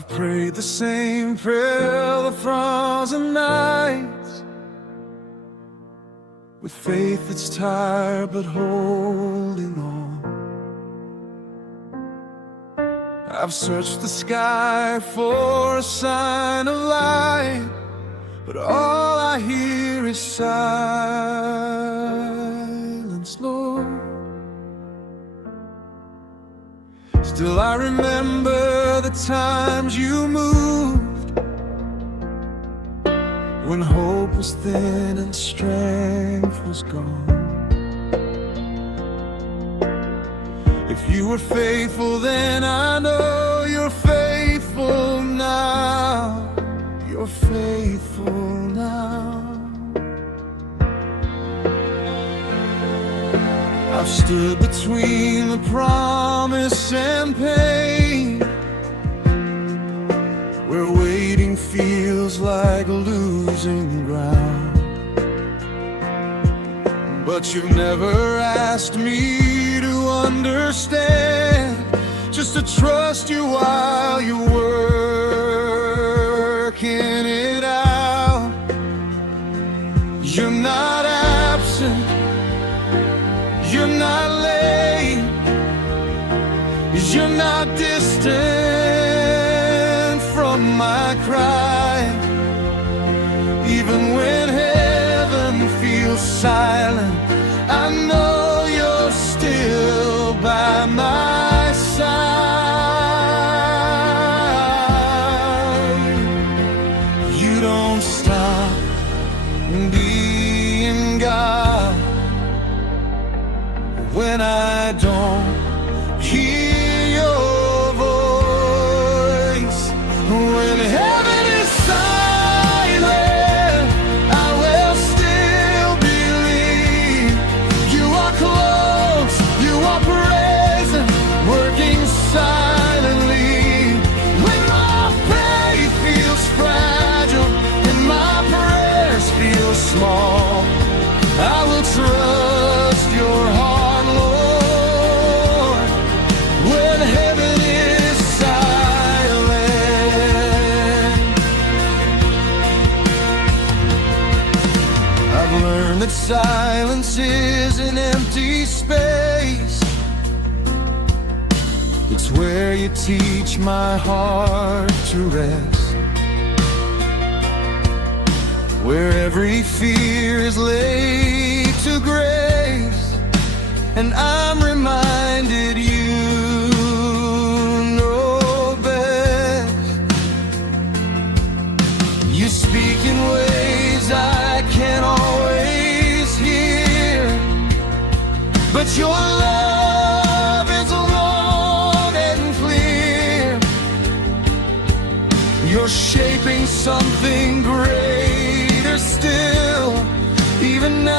I've prayed the same prayer 1,000 nights, with faith that's tired but holding on. I've searched the sky for a sign of light, but all I hear is silence, Lord. Still I remember the times you moved, when hope was thin and strength was gone. If you were faithful then, I know you're faithful now. You're faithful now. I've stood between the promise and pain, where waiting feels like losing ground. But you've never asked me to understand, just to trust you while you're working it out. You're not absent, you're not late, you're not distant from my cry. Even when heaven feels silent, I know you're still by my side. You don't stop being God when I don't hear your voice. When heaven is silent, I will still believe. You are close, you are present, working silently. When my faith feels fragile and my prayers feel small, I will trust your heart, Lord. When heaven is silent, I've learned that silence is an empty space. It's where you teach my heart to rest, where every fear is laid to grace, and I'm reminded you know best. You speak in ways I can't always hear, but your love is long and clear. You're shaping something greater still, even now.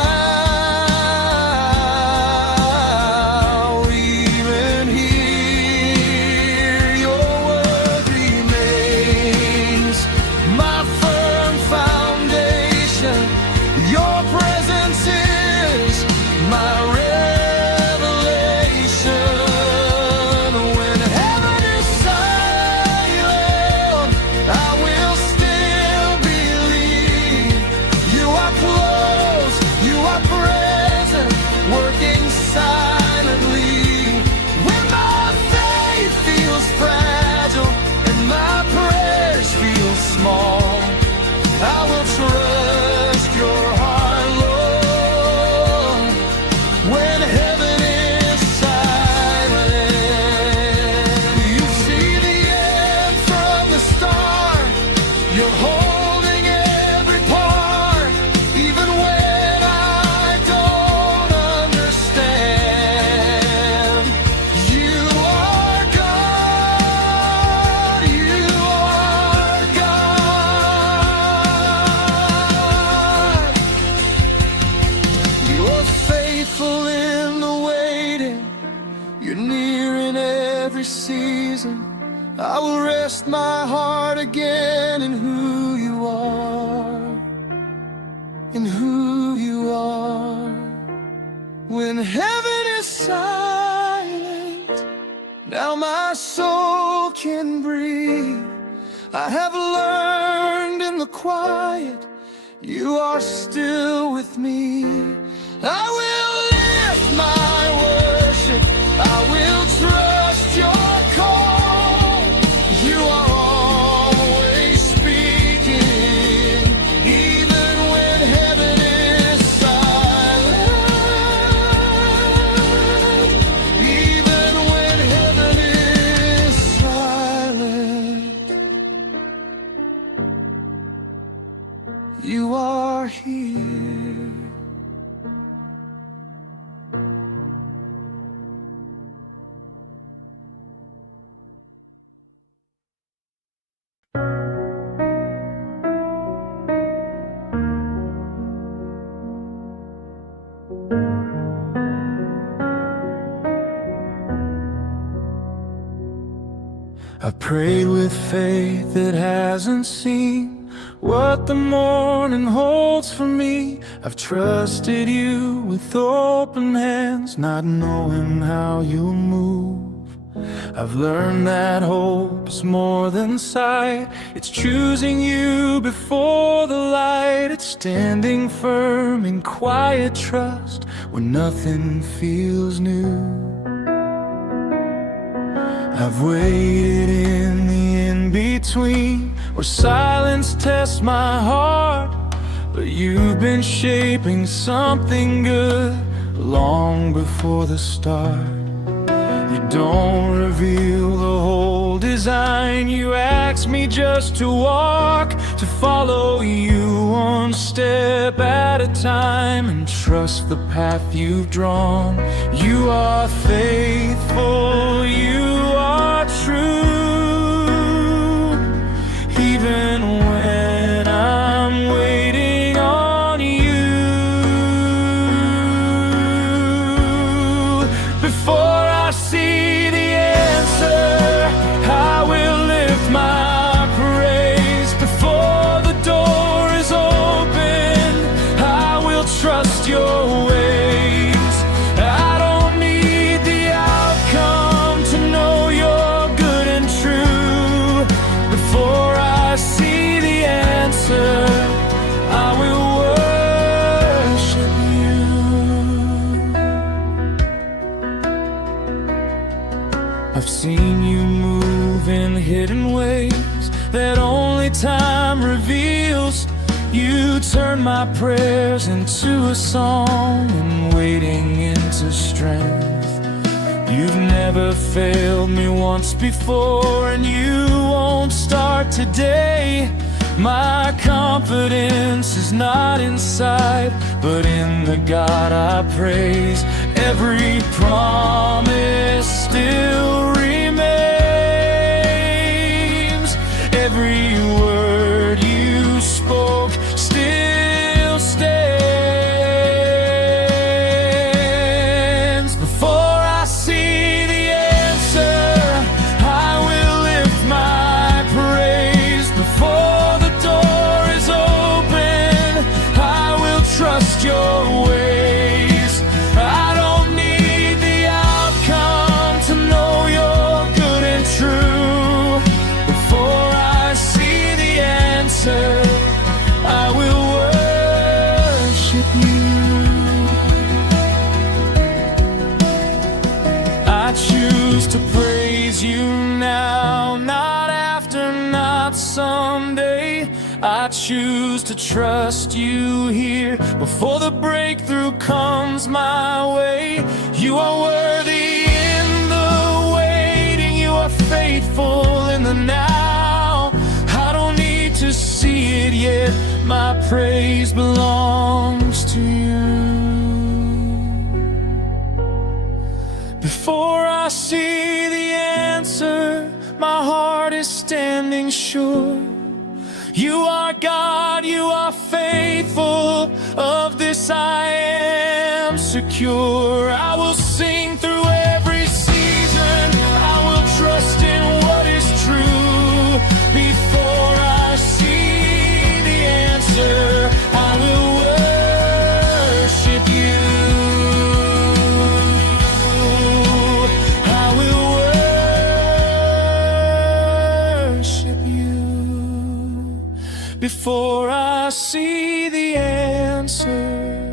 Even here, your word remains my firm foundation. Your presence is my revelation. When heaven is silent, I will still believe. You are close, you are present, working silently. When my faith feels fragile and my prayers feel small, I will trust your heart, Lord. When heaven is silent, you see the end from the start. You're holding every part, even when I don't understand. You are God, you are God. You're faithful in the waiting, you're near in every season. I will rest my heart again in who you are, in who you are. When heaven is silent, now my soul can breathe. I have learned in the quiet, you are still with me. I will lift my worship, I will trust your call. You are always speaking, even when heaven is silent. Even when heaven is silent, you are here. I prayed with faith that hasn't seen what the morning holds for me. I've trusted you with open hands, not knowing how you'll move. I've learned that hope is more than sight. It's choosing you before the light. It's standing firm in quiet trust when nothing feels new. I've waited in the in-between, where silence tests my heart, but you've been shaping something good long before the start. You don't reveal the whole design, you ask me just to walk, to follow you one step at a time, and trust the path you've drawn. You are faithful, you are true, even when I'm waiting on you. Before I see the answer, I will lift my praise. Before the door is open, I will trust your ways. I don't need the outcome to know you're good and true. Before I see the answer, I will worship you. I've seen you move in hidden ways that only time reveals. You turn my prayers into a song and waiting into strength. You've never failed me once before, and you won't start today. My confidence is not in sight, but in the God I praise. Every promise still remains. Every word you spoke still stands. Before I see the answer, I will lift my praise. Before the door is open, I will trust your ways. I don't need the outcome to know you're good and true. Before I see the answer, I will worship you. I choose to praise you now, not after, not someday. I choose to trust you here before the breakthrough comes my way. You are worthy in the waiting, you are faithful in the now. I don't need to see it yet, my praise belongs to you. Before I see the answer, my heart is standing sure. You are God, you are faithful, of this I am secure. I will sing through every season, I will trust in what is true. Before I see the answer, I will worship you. I will worship you. before I see the answer.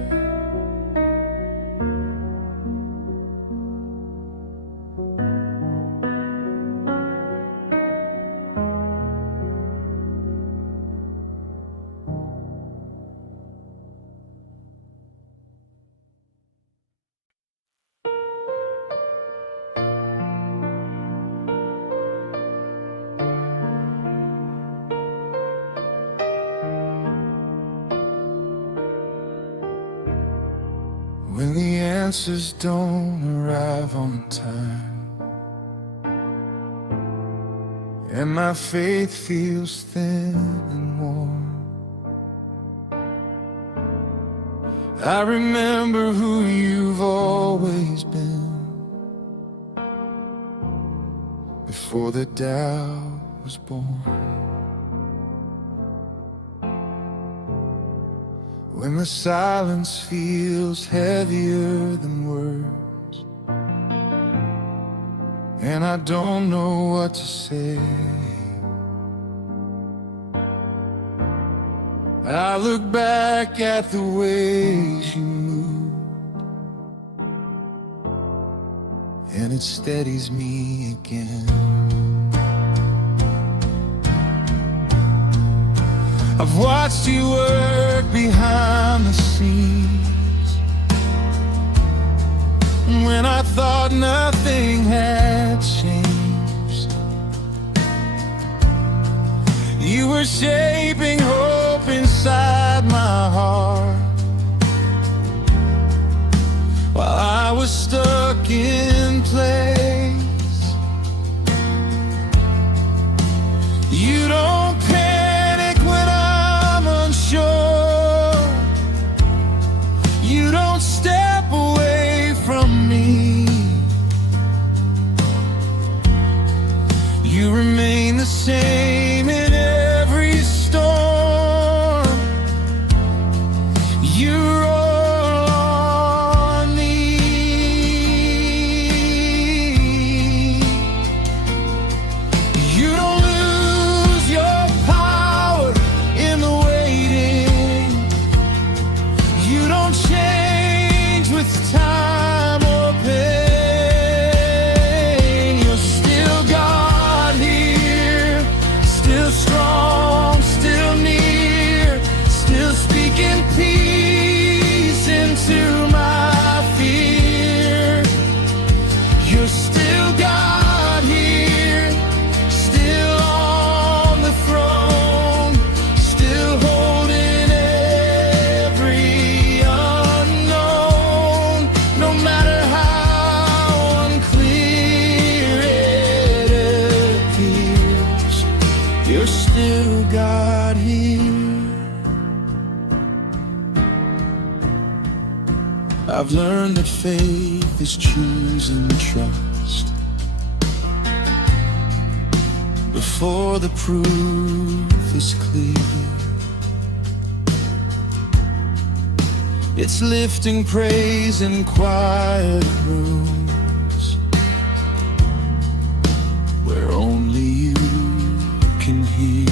When the answers don't arrive on time, and my faith feels thin and worn, I remember who you've always been, before the doubt was born. When the silence feels heavier than words, and I don't know what to say, I look back at the ways you moved, and it steadies me again. I've watched you work behind the scenes, when I thought nothing had changed. You were shaping hope inside my heart, while I was stuck in place. You don't panic when I'm unsure. You don't step away from me. You remain the same in every storm. You roll on me. You don't lose your power in the waiting. You don't change with time or pain. You're still God here, still strong, still near, still speaking peace into my fear. You're still God here, still on the throne, still holding every unknown. No matter how unclear it appears, you're still God here. I've learned that faith is choosing trust before the proof is clear. It's lifting praise in quiet rooms where only you can hear.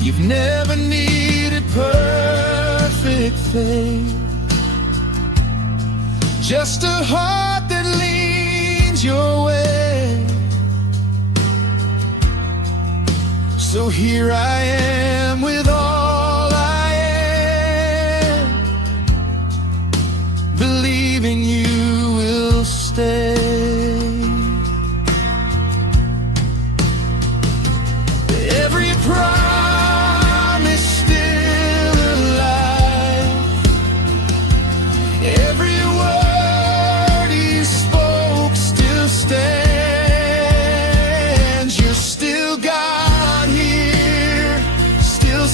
You've never needed perfect faith, just a heart that leans your way. So here I am with all I am, believing you will stay. Every promise still alive, every word you spoke still stands. You're still God here, still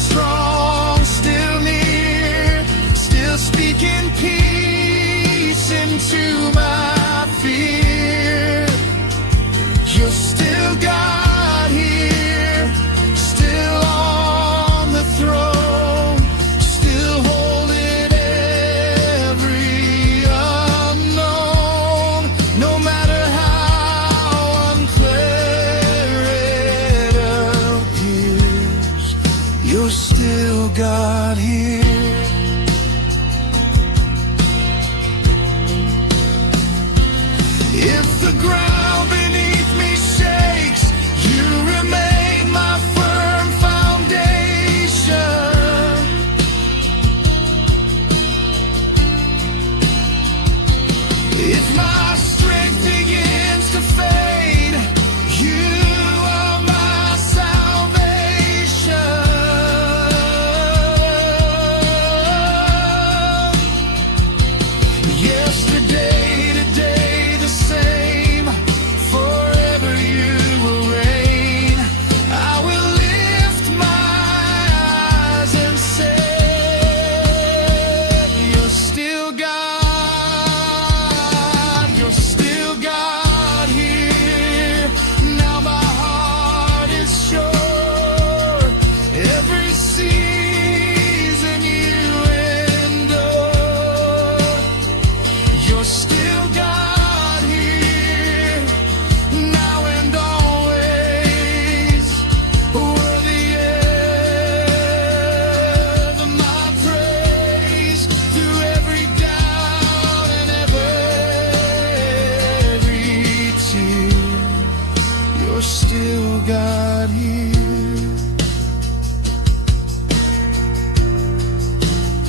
you're still God here,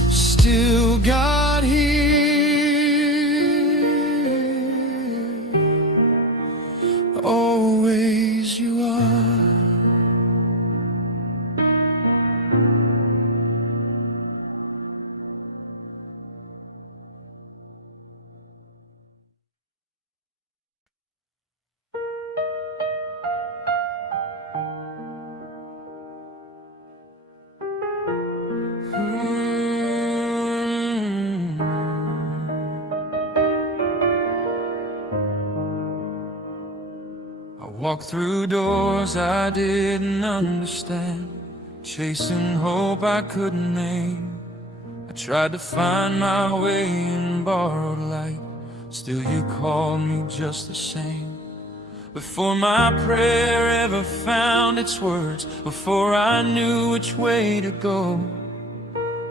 still God here, always you are. I walked through doors I didn't understand, chasing hope I couldn't name. I tried to find my way in borrowed light, still you called me just the same. Before my prayer ever found its words, before I knew which way to go,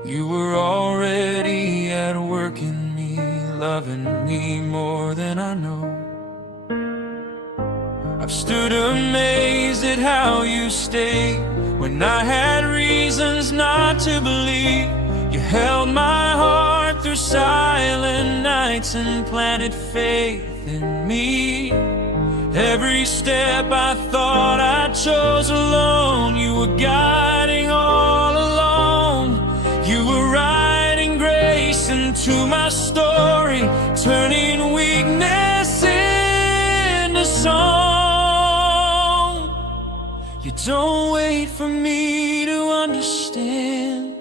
you were already at work in me, loving me more than I know. I've stood amazed at how you stayed when I had reasons not to believe. You held my heart through silent nights and planted faith in me. Every step I thought I chose alone, you were guiding all along. You were writing grace into my story, turning weakness into song. You don't wait for me to understand.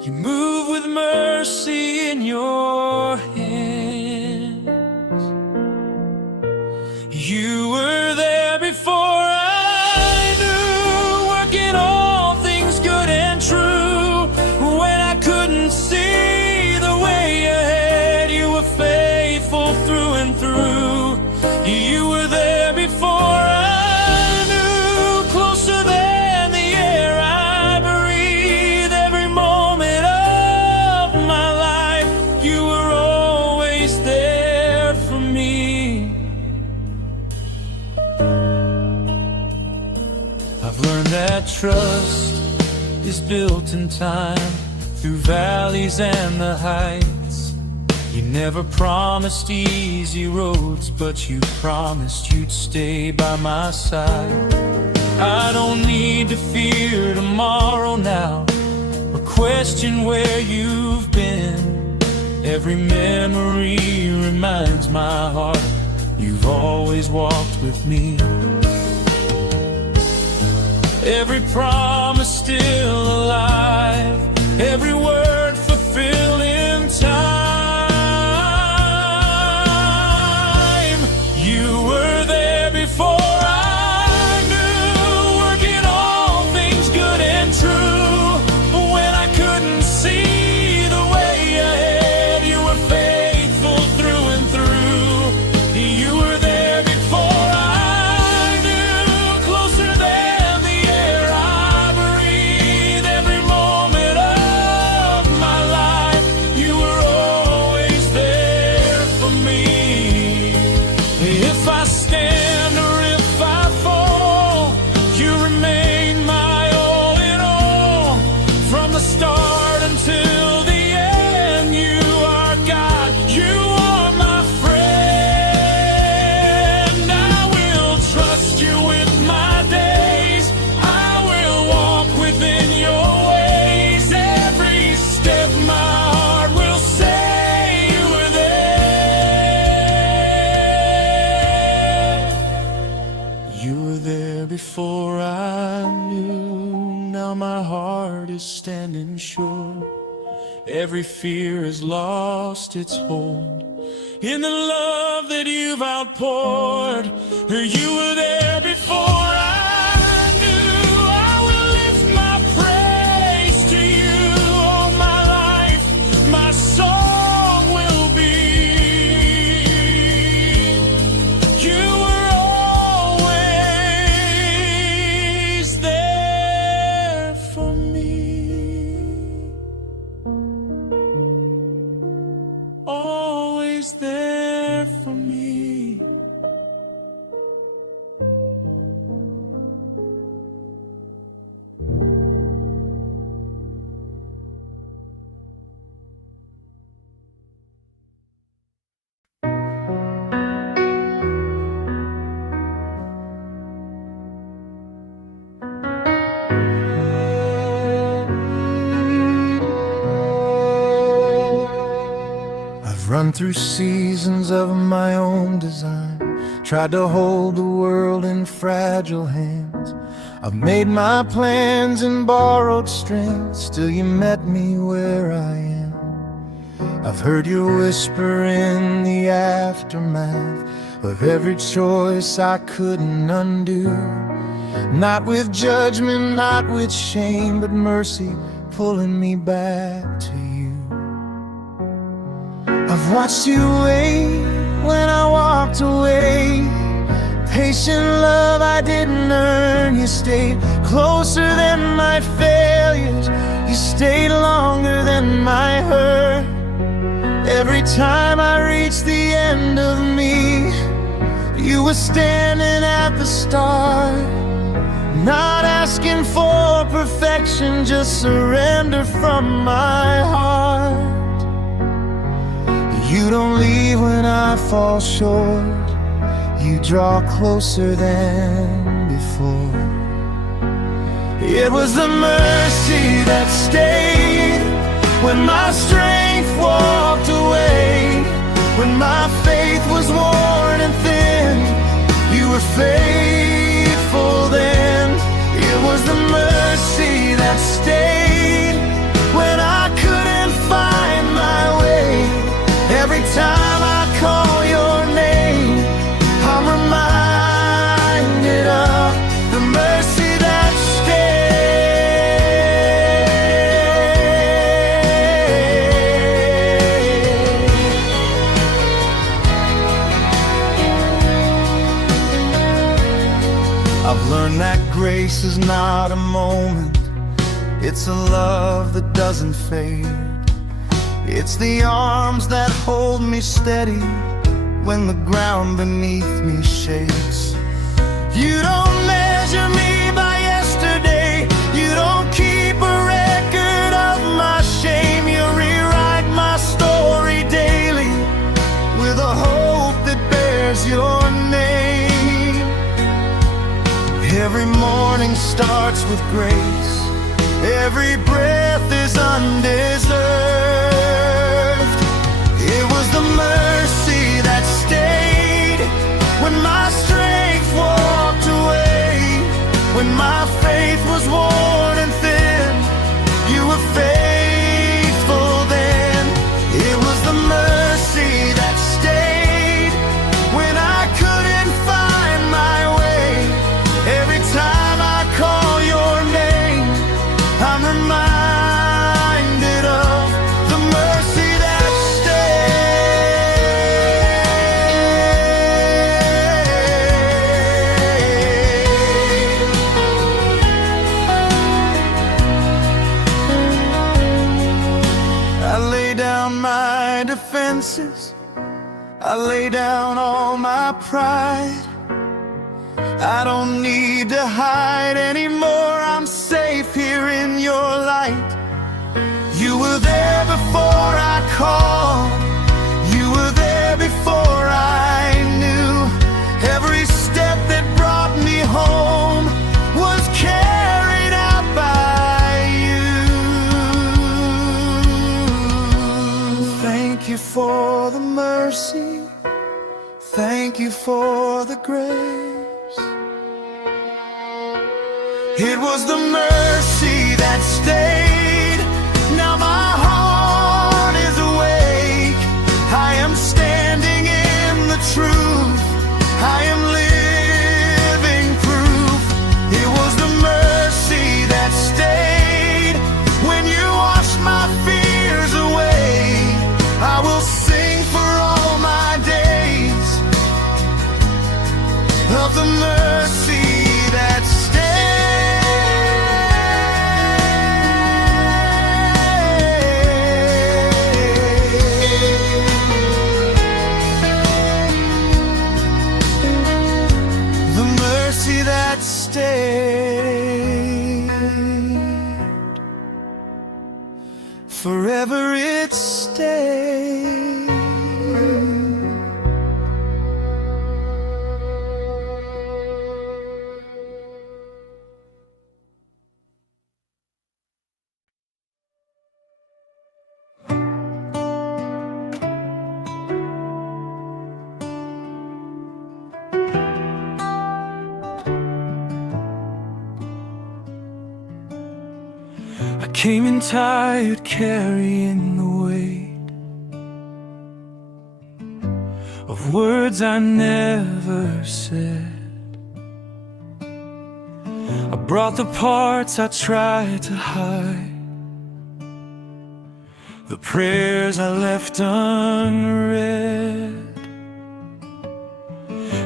You move with mercy in your hands. You were there before I knew, working all things good and true. When I couldn't see the way ahead, you were faithful through and through. You were there before I knew, closer than the air I breathe. Every moment of my life, you were always there for me. I've learned that trust is built in time, through valleys and the heights. You never promised easy roads, but you promised you'd stay by my side. I don't need to fear tomorrow now, or question where you've been. Every memory reminds my heart you've always walked with me. Every promise still alive, every word fulfilled in time. You were there before I knew, working all things good and true. When I couldn't see the way ahead, you were faithful through and through. You were there before I knew, closer than the air I breathe. Every moment of my life, you were always there for me. If I stand or if I fall, you remain my all in all. From the start until the end, you are God, you are my friend. I will trust you with my days, I will walk within your ways. Every step my heart will say you were there. You were there before I knew, now my heart is standing sure. Every fear has lost its hold in the love that you've outpoured. You were there before I knew. I will lift my praise to you all my life. My song will be, you were always there for me. Always there for me. run through seasons of my own design, tried to hold the world in fragile hands. I've made my plans and borrowed strength, still you met me where I am. I've heard your whisper in the aftermath of every choice I couldn't undo. Not with judgment, not with shame, but mercy pulling me back to you. I've watched you wait when I walked away. Patient love I didn't earn. You stayed closer than my failures. You stayed longer than my hurt. Every time I reached the end of me, you were standing at the start. Not asking for perfection, just surrender from my heart. You don't leave when I fall short. You draw closer than before. It was the mercy that stayed when my strength walked away. When my faith was worn and thin, you were faithful then. It was the mercy that stayed when I couldn't find my way. Every time I call your name, I'm reminded of the mercy that stayed. I've learned that grace is not a moment, it's a love that doesn't fade. It's the arms that hold me steady when the ground beneath me shakes. You don't measure me by yesterday. You don't keep a record of my shame. You rewrite my story daily with a hope that bears your name. Every morning starts with grace. Every breath is undeserved. It was the mercy that stayed when my strength walked away. When my faith was worn and thin, you were faithful then. It was the mercy that stayed when I couldn't find my way. Every time I call your name, I'm reminded of the mercy that stayed. I lay down my defenses, I lay down all my pride. I don't need to hide anymore. I'm safe here in your light. You were there before I called. You were there before I knew. Every step that brought me home was carried out by you. Thank you for the mercy. Thank you for the grace. It was the mercy that stayed. Now my heart is awake. I am standing in the truth. I am living proof. It was the mercy that stayed when you washed my fears away. I will sing for all my days of the mercy that stayed. Forever it stayed. came in tired, carrying the weight of words I never said. I brought the parts I tried to hide, the prayers I left unread.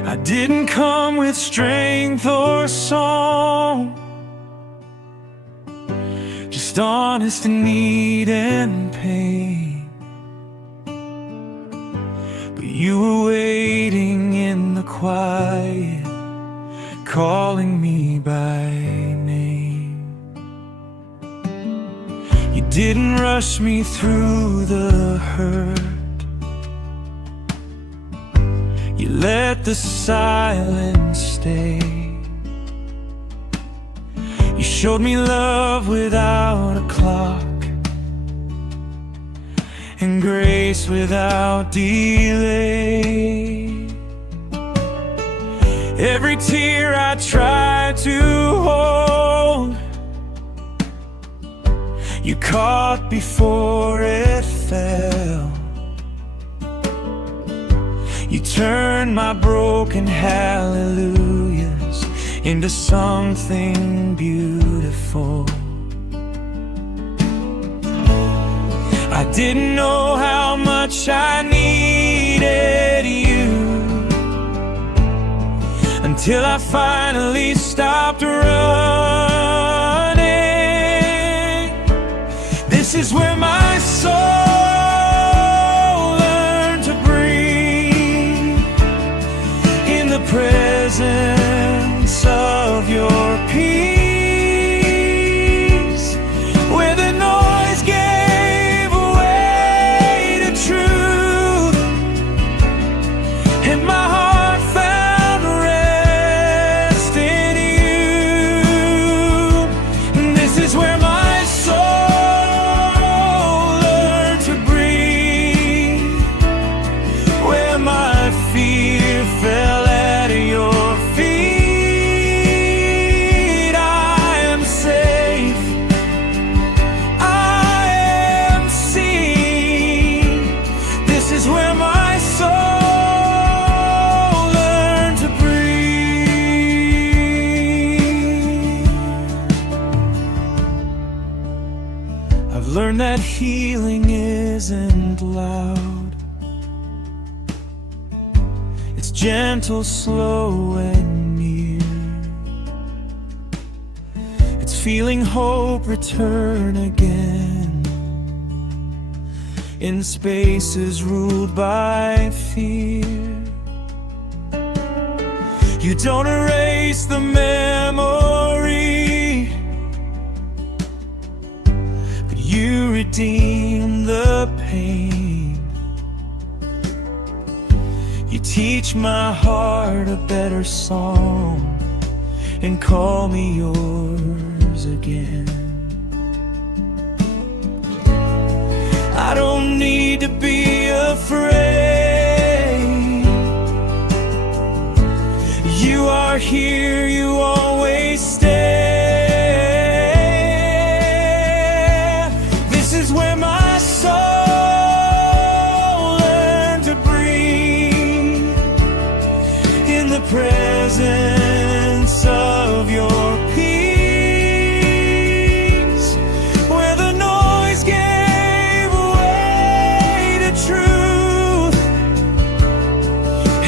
I didn't come with strength or song, just honest need and pain. But you were waiting in the quiet, calling me by name. You didn't rush me through the hurt, you let the silence stay. You showed me love without a clock, and grace without delay. Every tear I tried to hold, you caught before it fell. You turned my broken hallelujahs into something beautiful. I didn't know how much I needed you until I finally stopped running. This is where my soul learned to breathe, in the presence of your peace, where the noise gave way to truth, and my heart found rest in you. This is where my soul learned to breathe, where my fear fell at your feet. I am safe, I am seen. This is where my soul learned to breathe. I've learned that healing isn't loud, it's gentle, slow, and near. It's feeling hope return again in spaces ruled by fear. You don't erase the memory, but you redeem the pain. You teach my heart a better song and call me yours again. I don't need to be afraid. You are here, you always stay. This is where my soul learned to breathe, in the presence of your peace, where the noise gave way to truth,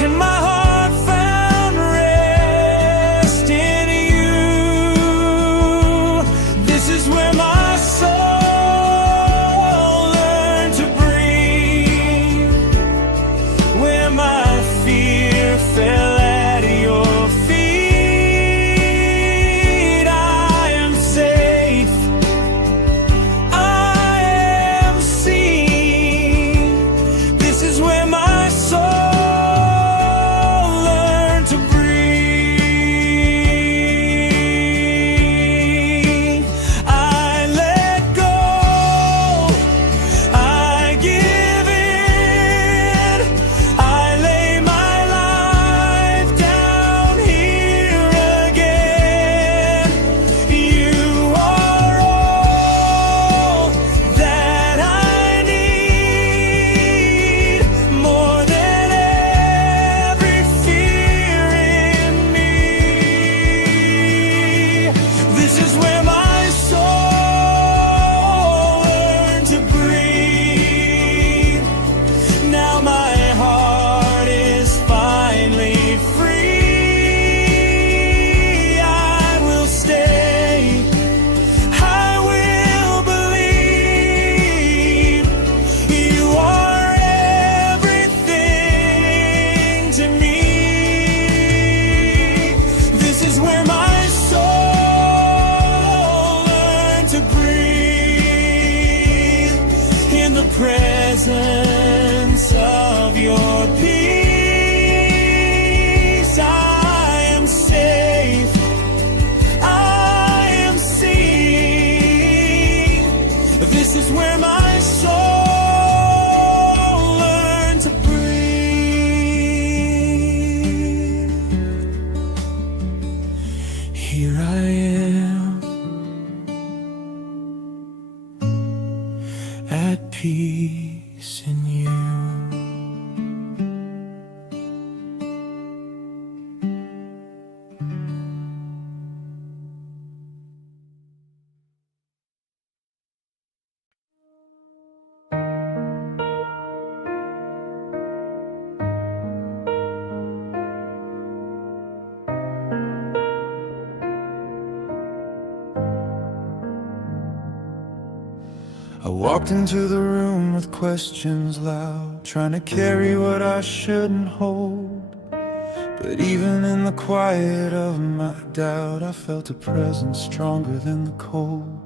and my heart found rest in you. This is where my soul learned to breathe, where my fear fell at your feet. walked into the room with questions loud, trying to carry what I shouldn't hold. But even in the quiet of my doubt, I felt a presence stronger than the cold.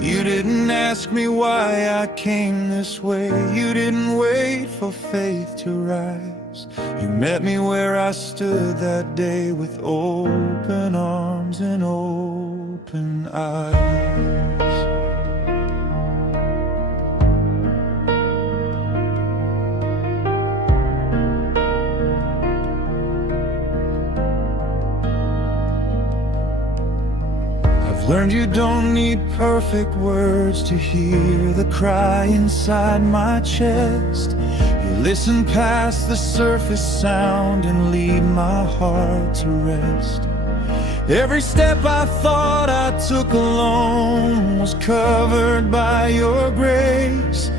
You didn't ask me why I came this way. You didn't wait for faith to rise. You met me where I stood that day, with open arms and open eyes. Learned you don't need perfect words to hear the cry inside my chest. You listen past the surface sound and lead my heart to rest. Every step I thought I took alone was covered by your grace.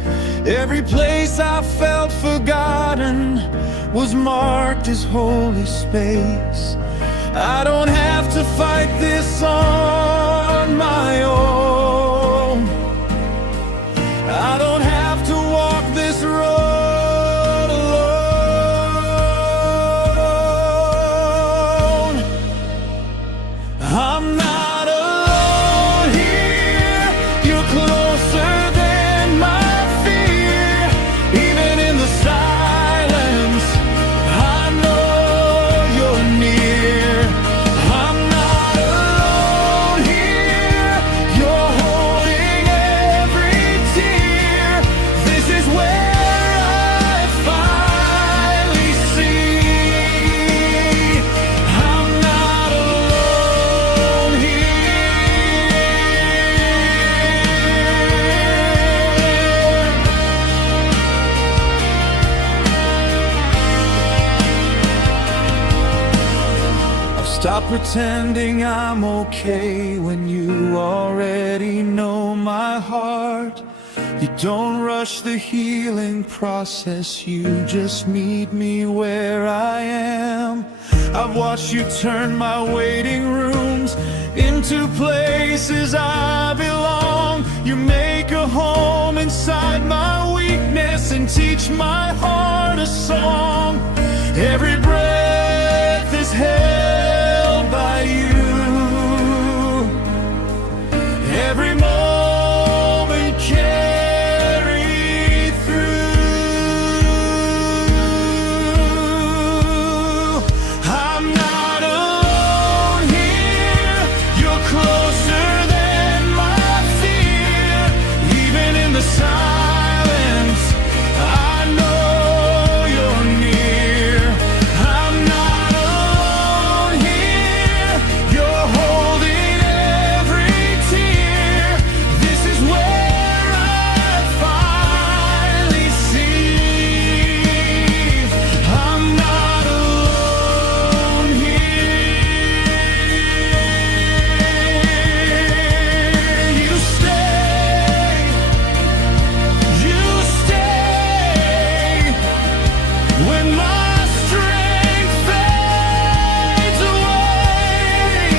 Every place I felt forgotten was marked as holy space. I don't have to fight this on my own. I don't have to walk this road alone. I'm not alone here. You're closer than my fear. Even in the silence, I know you're near. Stop pretending I'm okay when you already know my heart. You don't rush the healing process, you just meet me where I am. I've watched you turn my waiting rooms into places I belong. You make a home inside my weakness and teach my heart a song. Every breath is held by you. Every moment carried through. I'm not alone here. You're closer than my fear. Even in the silence, I know you're near. I'm not alone here. You're holding every tear. This is where I finally see I'm not alone here. You stay when my strength fades away.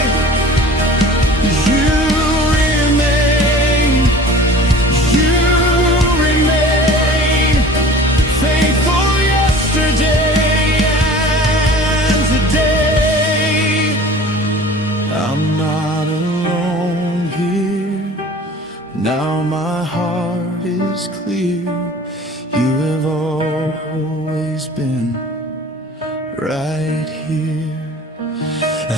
You remain faithful yesterday and today. I'm not alone here. Now my heart is clear. You have always been right here.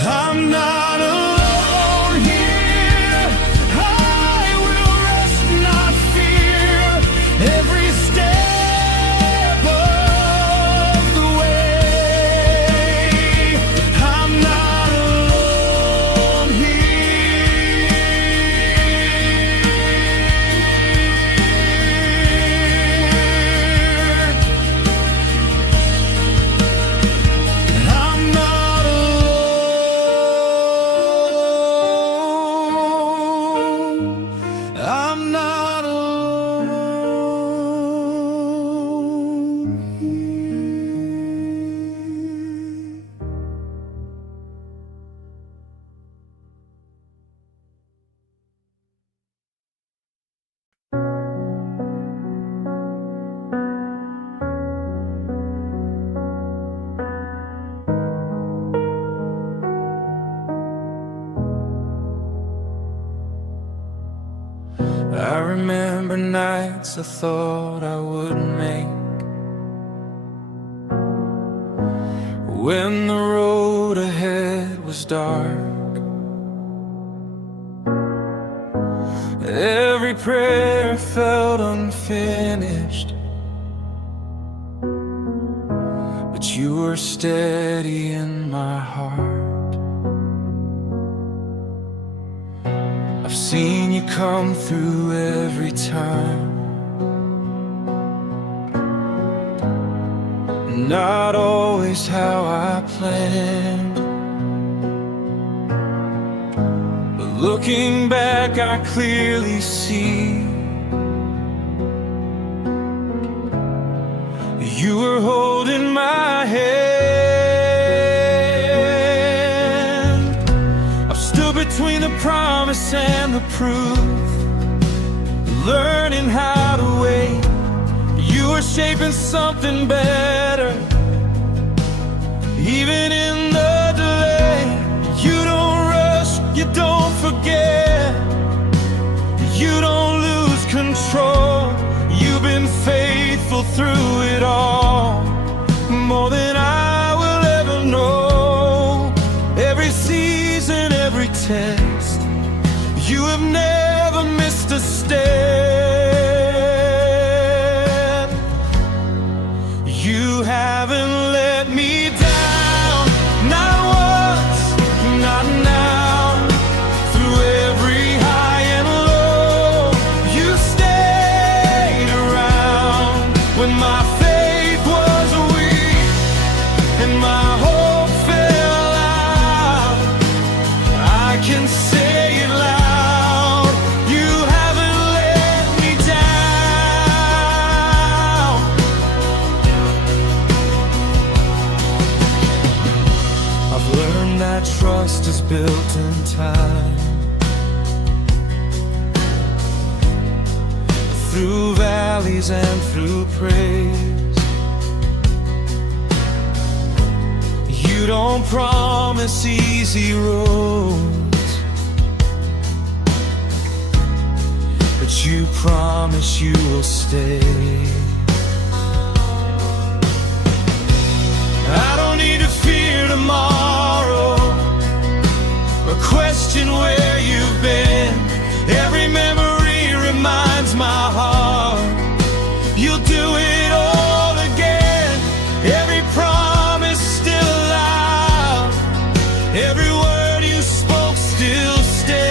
I'm not alone here. I will rest, not fear. Every step of the way. I'm not alone here. I'm not remember nights I thought I wouldn't make, when the road ahead was dark. Every prayer felt unfinished, but you were steady in my heart. I've seen you come through every time, not always how I planned. Looking back, I clearly see you were holding my hand. I've stood between the promise and the proof, learning how to wait. You were shaping something better, even in the delay. You don't rush, you don't forget, you don't lose control. You've been faithful through it all, more than I will ever know. Every season, every test, you have never missed a step. You haven't let me down, not once, not now. Through every high and low, you stayed around. When my faith was weak and my hope fell out, I can say it loud, you haven't let me down. I've learned that trust is built in time, through valleys and through praise. You don't promise easy roads, but you promise you will stay. I don't need to fear tomorrow or question where you've been. Every memory reminds my heart you'll do it all again. Every promise still alive, every word you spoke still stands.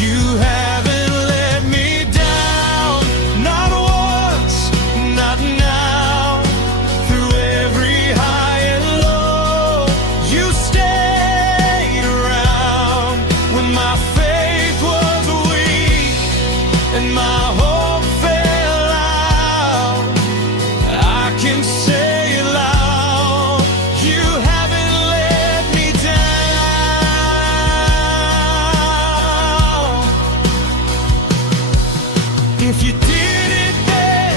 You haven't let me down, not once, not now. Through every high and low, you stayed around. When my faith was weak and my hope fell out, I can say it loud, you haven't let me down. If you did it then,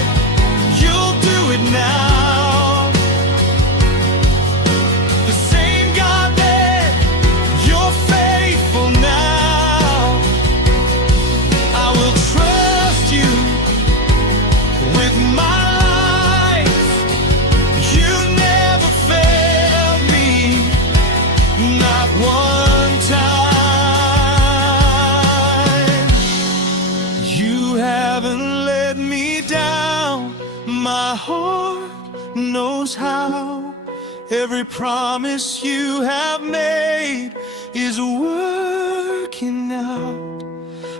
you'll do it now. The same God then, you're faithful now. I will trust you with my life. You never failed me, not one time. You haven't let me down, my heart knows how. Every promise you have made is working out.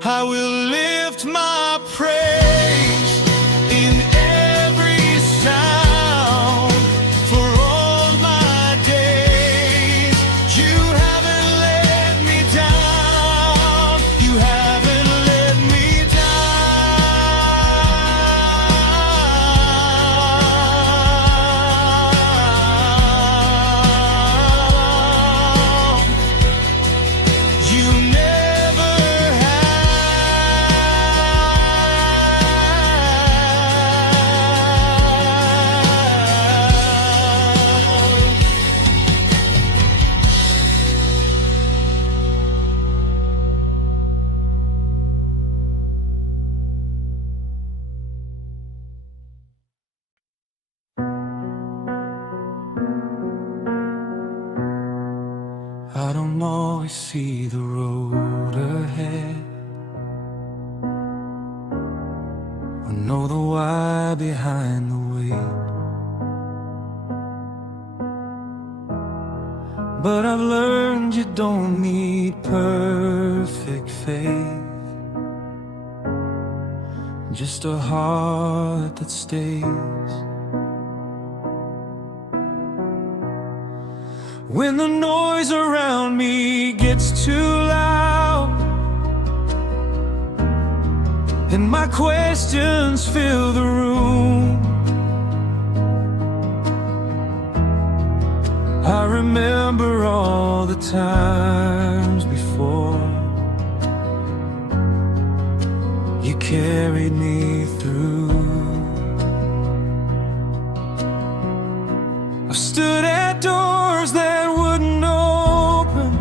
I will lift my praise in every sound for all my days. You haven't let me down, you haven't let me down. You never have. always see the road ahead, or know the why behind the wait. But I've learned you don't need perfect faith, just a heart that stays. When the noise around me gets too loud and my questions fill the room, I remember all the times before you carried me through. I've stood at doors that wouldn't open,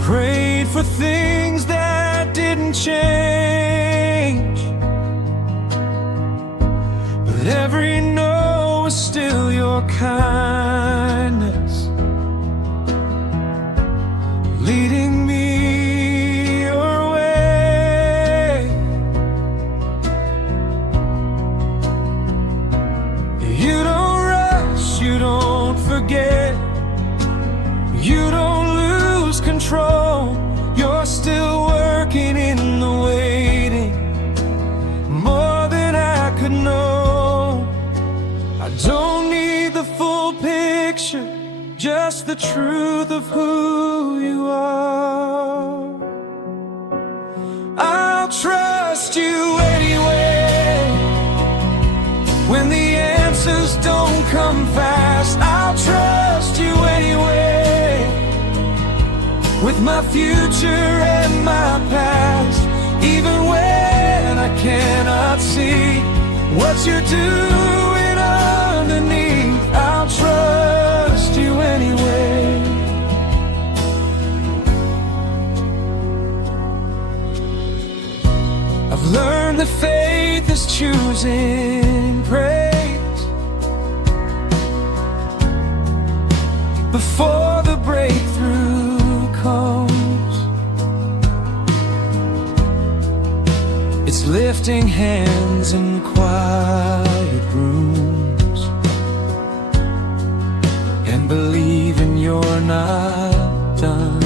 prayed for things that didn't change, but every no was still your kindness, leading me your way. You don't rush, you don't forget, you don't lose control. You're still working in the waiting, more than I could know. I don't need the full picture, just the truth of who you are. I'll trust you anyway. When the answers don't come fast, I'll trust you anyway. With my future and my past, even when I cannot see what you're doing underneath, I'll trust you anyway. I've learned that faith is choosing praise before the breakthrough comes. It's lifting hands in quiet rooms and believing you're not done.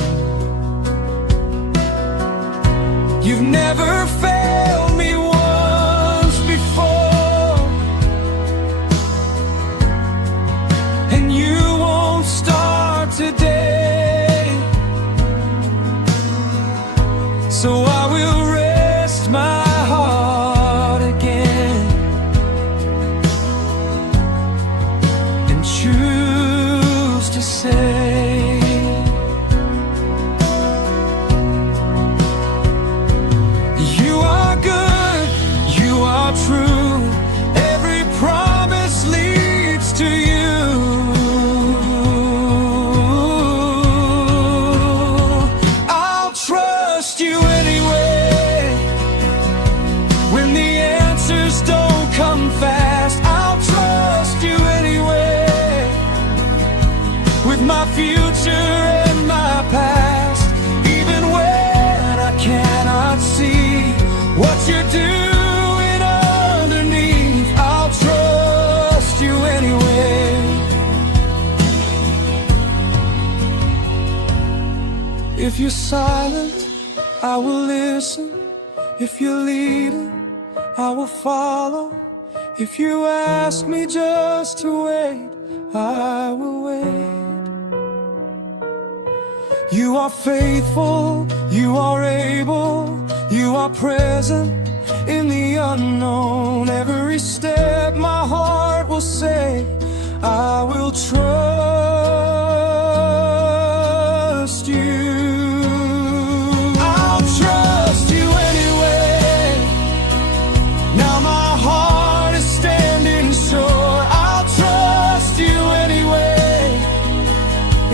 You've never failed me once before, and you won't start today. So I will rest my heart again and choose to say, you are good, you are true, every promise leads to you. I'll trust you anyway. When the answers don't come fast, I'll trust you anyway. With my future and my past, even when I cannot see what you're doing underneath, I'll trust you anyway. If you're silent, I will listen. If you're leading, I will follow. If you ask me just to wait, I will wait. You are faithful, you are able, you are present in the unknown. Every step my heart will say, I will trust you. I'll trust you anyway. Now my heart is standing sure. I'll trust you anyway.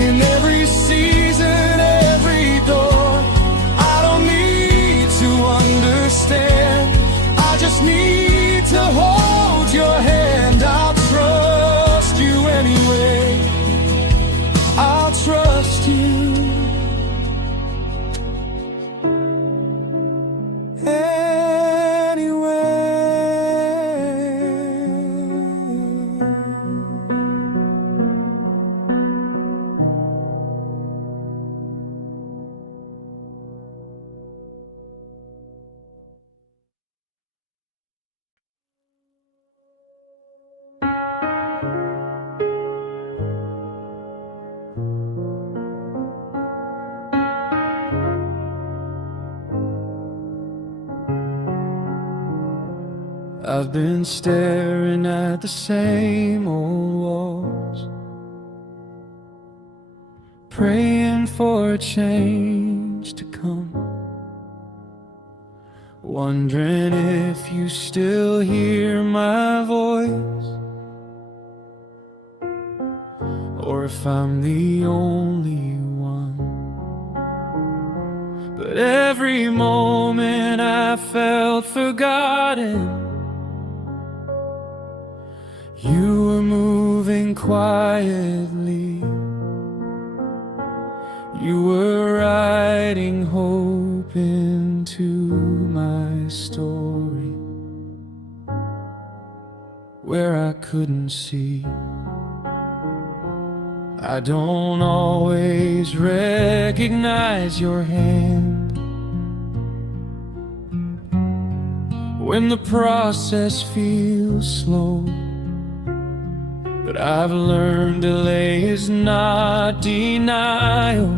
In every season, every door, I don't need to understand, I just need to hold your hand. I'll trust you anyway. I've been staring at the same old walls, praying for a change to come, wondering if you still hear my voice, or if I'm the only one. But every moment I felt forgotten, you were moving quietly. You were writing hope into my story where I couldn't see. I don't always recognize your hand when the process feels slow, but I've learned delay is not denial.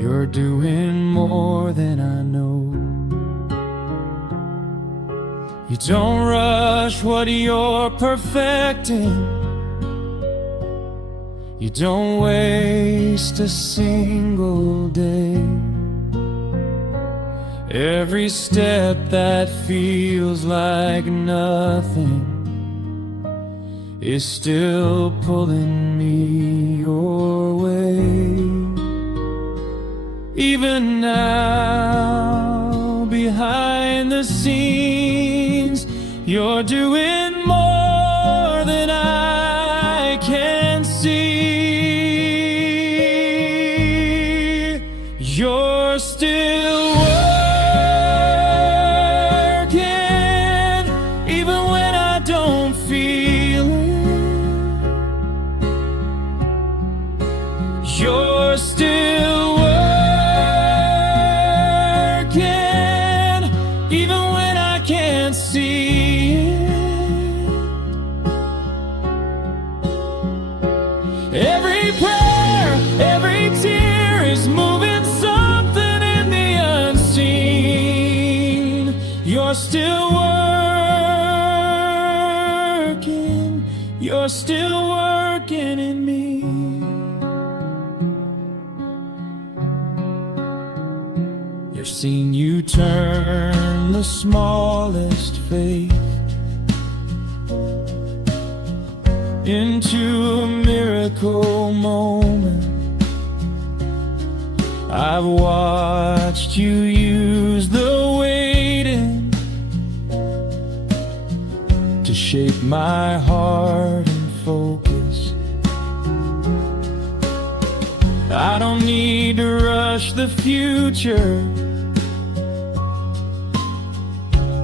You're doing more than I know. You don't rush what you're perfecting. You don't waste a single day. Every step that feels like nothing is still pulling me your way. Even now, behind the scenes, you're doing more than I can see. You're still working, even when I don't feel it. You're still working, even when I can't see it. Every prayer, every tear is moving something in the unseen. You're still working, you're still working in me. You've seen you turn the smallest faith into a miracle moment. I've watched you use the waiting to shape my heart and focus. I don't need to rush the future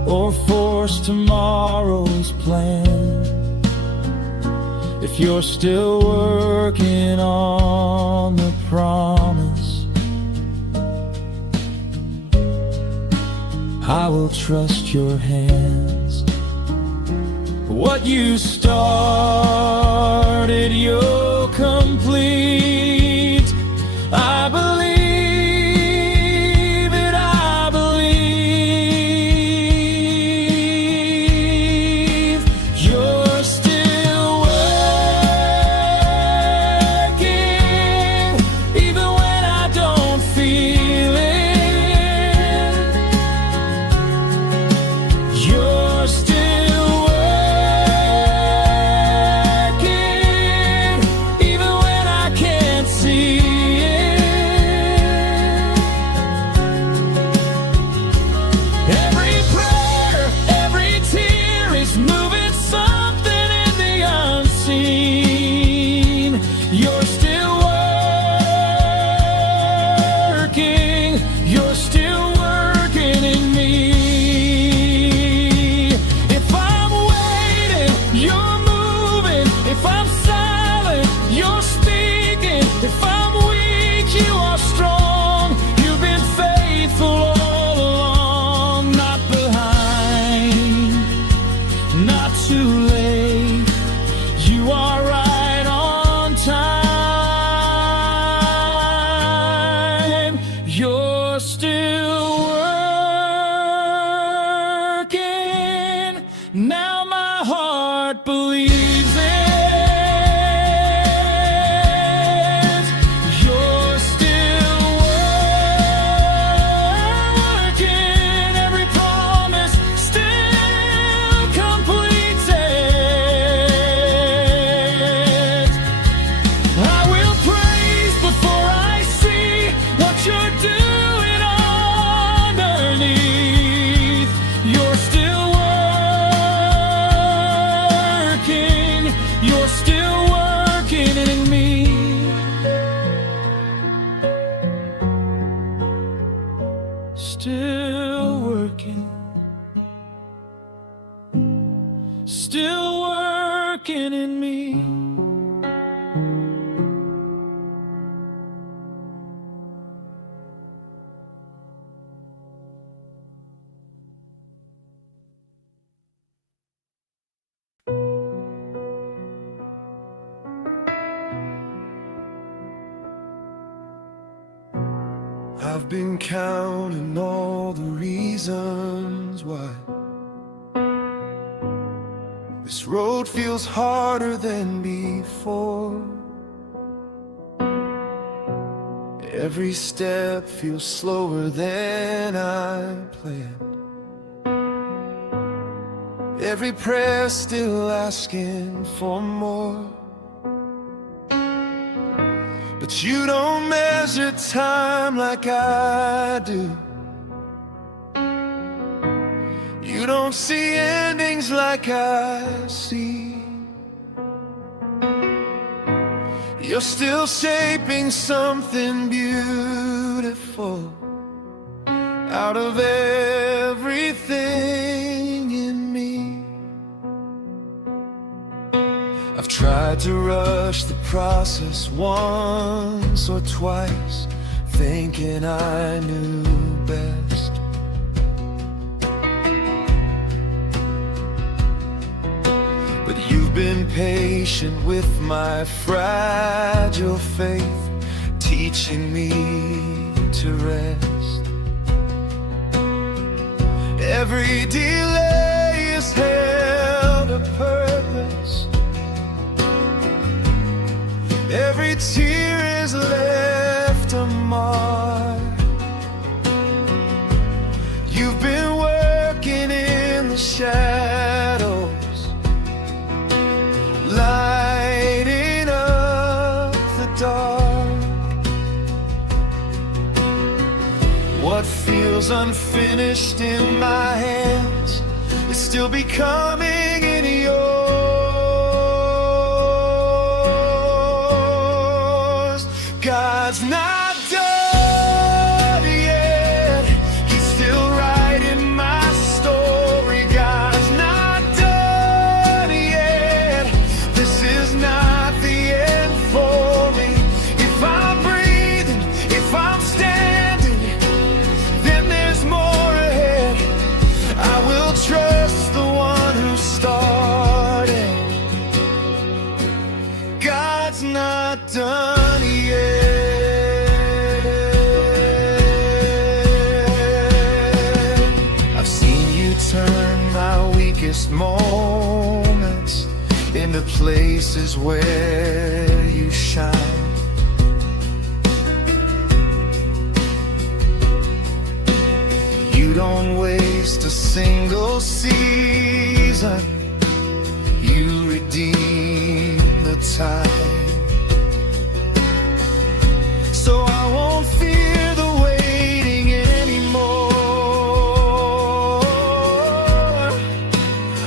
or force tomorrow's plan. If you're still working on the promise, I will trust your hands. What you started, you'll complete. I believe it, I believe. You're still working, even when I don't feel it. You're still working, even when Now my heart believes it. You're still working, every promise still completes it. I will praise before I see what you're doing underneath. You're still working, you're still working in me. Still working, still working in me. I've been counting all the reasons why this road feels harder than before. Every step feels slower than I planned. Every prayer still asking for more. But you don't measure time like I do. You don't see endings like I see. You're still shaping something beautiful out of everything in me. I've tried to rush the process once or twice, thinking I knew best. But you've been patient with my fragile faith, teaching me to rest. Every delay has held a purpose. Every tear has left a mark. You've been working in the shadows, lighting up the dark. What feels unfinished in my hands is still becoming in yours. God's not done yet. He's still writing my story. God's not done yet. This is not the end for me. If I'm breathing, if I'm standing, then there's more ahead. I will trust the one who started. God's not done yet. Turn my weakest moments into places where you shine. You don't waste a single season. You redeem the time. So I won't fear the waiting anymore,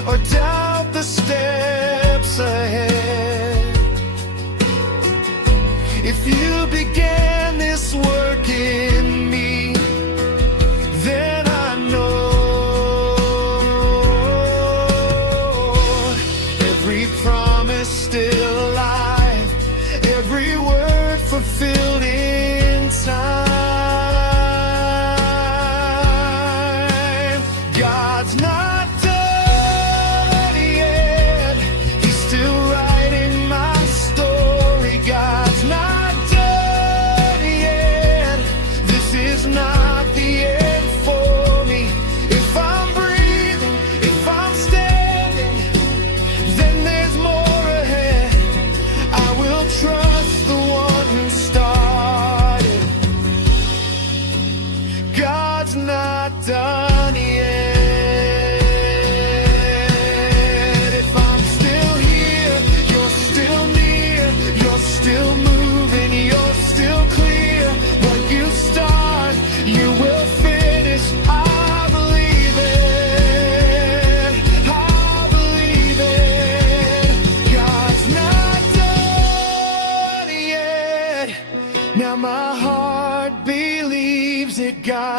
or doubt the steps ahead. If you began this work in me, then I know every promise still alive, every word fulfilled in time. God's not done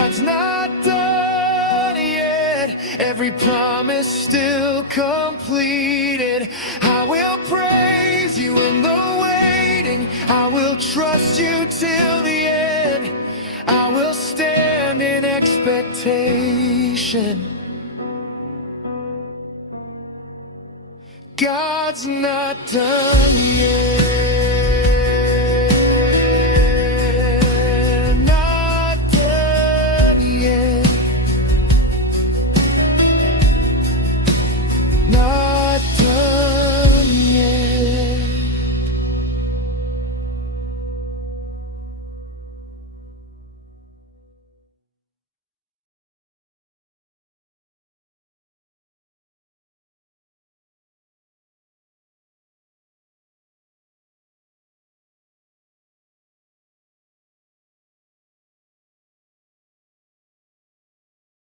God's not done yet. Every promise still completed. I will praise you in the waiting. I will trust you till the end. I will stand in expectation. God's not done yet.